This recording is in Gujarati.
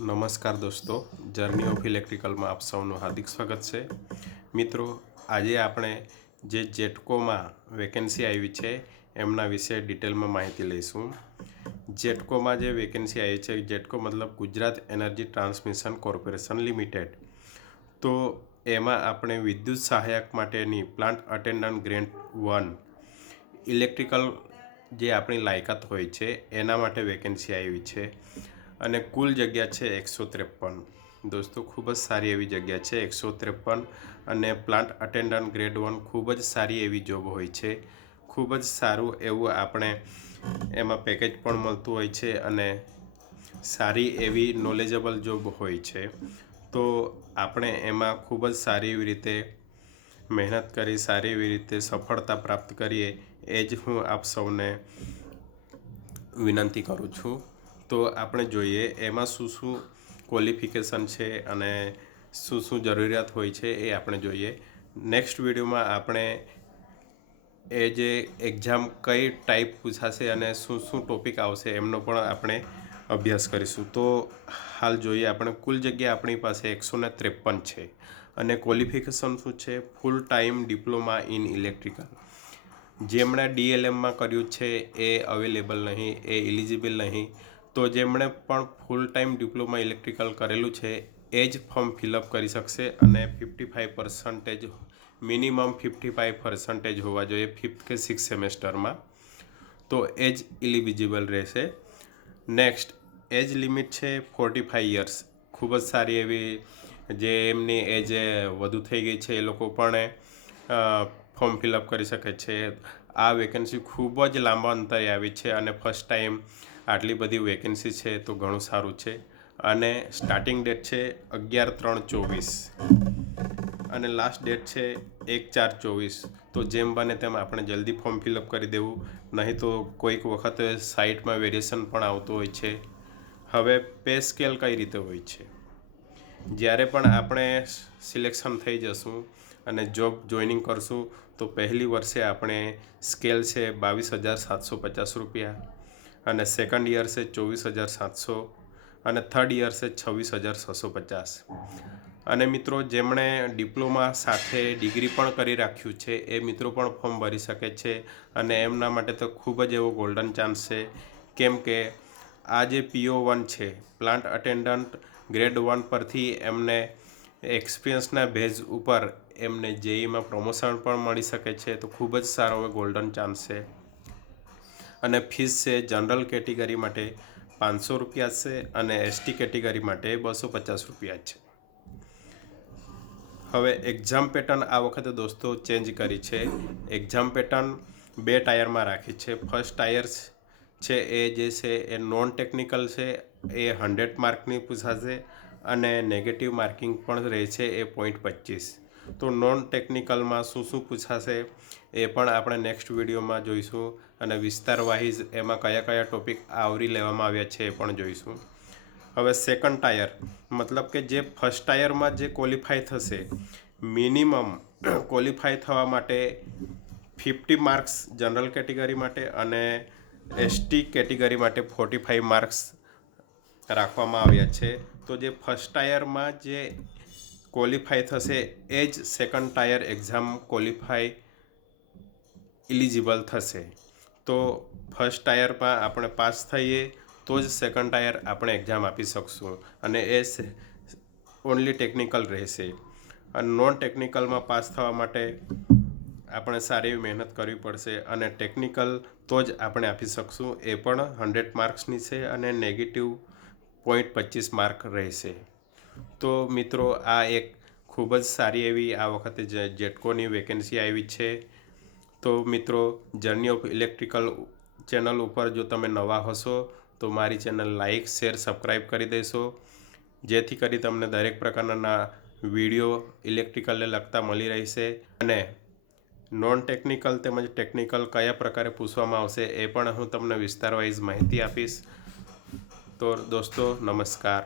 નમસ્કાર દોસ્તો, જર્ની ઓફ ઇલેક્ટ્રિકલમાં આપ સૌનું હાર્દિક સ્વાગત છે. મિત્રો, આજે આપણે જે જેટકોમાં વેકેન્સી આવી છે એમના વિશે ડિટેલમાં માહિતી લઈશું. જેટકોમાં જે વેકેન્સી આવી છે, જેટકો મતલબ Gujarat energy transmission corporation limited. તો એમાં આપણે વિદ્યુત સહાયક માટેની પ્લાન્ટ અટેન્ડન્ટ ગ્રેડ 1 ઇલેક્ટ્રિકલ જે આપણી લાયકાત હોય છે એના માટે વેકેન્સી આવી છે અને કુલ જગ્યા છે 153. દોસ્તો, ખૂબ જ સારી એવી જગ્યા છે 153. અને પ્લાન્ટ અટેન્ડન્ટ ગ્રેડ 1 ખૂબ જ સારી એવી જોબ હોય છે. ખૂબ જ સારું એવું આપણે એમાં પેકેજ પણ મળતું હોય છે અને સારી એવી નોલેજેબલ જોબ હોય છે. તો આપણે એમાં ખૂબ જ સારી એવી રીતે મહેનત કરી, સારી એવી રીતે સફળતા પ્રાપ્ત કરીએ એ જ હું આપ સૌને વિનંતી કરું છું. તો આપણે જોઈએ એમાં શું શું ક્વોલિફિકેશન છે અને શું શું જરૂરિયાત હોય છે એ આપણે જોઈએ. નેક્સ્ટ વિડીયોમાં આપણે એ જે એક્ઝામ કઈ ટાઈપ પૂછાશે અને શું શું ટોપિક આવશે એમનો પણ આપણે અભ્યાસ કરીશું. તો હાલ જોઈએ આપણે કુલ જગ્યા આપણી પાસે 153 છે અને ક્વોલિફિકેશન શું છે? Full time diploma in electrical. જેમણે DLMમાં કર્યું છે એ અવેલેબલ નહીં, એ એલિજિબલ નહીં. તો જેમણે પણ ફૂલ ટાઈમ ડિપ્લોમા ઇલેક્ટ્રિકલ કરેલું છે એ જ ફોર્મ ફિલઅપ કરી શકશે અને 55% મિનિમમ 55% હોવા જોઈએ 5th કે 6th સેમેસ્ટરમાં. તો એ જ એલિજિબલ રહેશે. નેક્સ્ટ, એજ લિમિટ છે 45 યર્સ. ખૂબ જ સારી એવી જે એમની એજ વધુ થઈ ગઈ છે એ લોકો પણ ફોર્મ ફિલઅપ કરી શકે છે. આ વેકેન્સી ખૂબ જ લાંબા અંતરે આવી છે અને ફર્સ્ટ ટાઈમ આટલી બધી વેકેન્સી છે તો ઘણું સારું છે. અને સ્ટાર્ટિંગ ડેટ છે 11/3/24 અને લાસ્ટ ડેટ છે 1/4/24. તો જેમ બને તેમ આપણે જલ્દી ફોર્મ ફિલઅપ કરી દેવું, નહીં તો કોઈક વખત સાઇટમાં વેરિએશન પણ આવતું હોય છે. હવે પે સ્કેલ કઈ રીતે હોય છે? જ્યારે પણ આપણે સિલેક્શન થઈ જશું અને જોબ જોઈનિંગ કરશું તો પહેલી વર્ષે આપણે સ્કેલ છે 22,750 રૂપિયા અને સેકન્ડ યર છે 24,700 અને થર્ડ યર છે 26,650. અને મિત્રો, જેમણે ડિપ્લોમા સાથે ડિગ્રી પણ કરી રાખ્યું છે એ મિત્રો પણ ફોર્મ ભરી શકે છે અને એમના માટે તો ખૂબ જ એવો ગોલ્ડન ચાન્સ છે. કેમ કે આ જે PO1 છે, પ્લાન્ટ અટેન્ડન્ટ ગ્રેડ 1 પરથી એમને એક્સપિરિયન્સના બેઝ ઉપર એમને JEEમાં પ્રમોશન પણ મળી શકે છે. તો ખૂબ જ સારો ગોલ્ડન ચાન્સ છે. અને ફીસ છે જનરલ કેટેગરી માટે 500 રૂપિયા છે અને ST કેટેગરી માટે 250 રૂપિયા છે. હવે એક્ઝામ પેટર્ન આ વખતે દોસ્તો ચેન્જ કરી છે. એક્ઝામ પેટર્ન 2 ટાયરમાં રાખી છે. ફર્સ્ટ ટાયર છે એ જે છે એ નોન ટેકનિકલ છે, એ 100 માર્કની પૂછાશે અને નેગેટિવ માર્કિંગ પણ રહે છે એ 0.25. તો નોન ટેકનિકલમાં શું શું પૂછાશે એ પણ આપણે નેક્સ્ટ વિડીયોમાં જોઈશું અને વિસ્તાર વાઇઝ એમાં કયા કયા ટોપિક આવરી લેવામાં આવ્યા છે એ પણ જોઈશું. હવે સેકન્ડ ટાયર મતલબ કે જે ફર્સ્ટ ટાયરમાં જે ક્વોલિફાય થશે, મિનિમમ ક્વોલિફાય થવા માટે 50 માર્ક્સ જનરલ કેટેગરી માટે અને ST કેટેગરી માટે 45 માર્ક્સ રાખવામાં આવ્યા છે. તો જે ફર્સ્ટ ટાયરમાં જે ક્વોલિફાય થશે એ જ second tier exam qualify eligible થશે. તો ફર્સ્ટ ટાયરમાં આપણે પાસ થઈએ તો જ સેકન્ડ ટાયર આપણે એક્ઝામ આપી શકશું અને એ ઓનલી ટેકનિકલ રહેશે. અને નોન ટેકનિકલમાં પાસ થવા માટે આપણે સારી એવી મહેનત કરવી પડશે અને ટેકનિકલ તો જ આપણે આપી શકશું. એ પણ 100 માર્ક્સની છે અને નેગેટિવ 0.25 માર્ક રહેશે. તો મિત્રો, આ એક ખૂબ જ સારી એવી આ વખતે જેટકોની વેકેન્સી આવી છે. તો મિત્રો, જર્ની ઓફ ઇલેક્ટ્રિકલ ચેનલ ઉપર જો તમે નવા હશો તો મારી ચેનલ લાઈક, શેર, સબસ્ક્રાઈબ કરી દેશો, જેથી કરી તમને દરેક પ્રકારના વિડીયો ઇલેક્ટ્રિકલને લગતા મળી રહેશે. અને નોન ટેકનિકલ તેમજ ટેકનિકલ કયા પ્રકારે પૂછવામાં આવશે એ પણ હું તમને વિસ્તાર વાઇઝ માહિતી આપીશ. તો દોસ્તો, નમસ્કાર.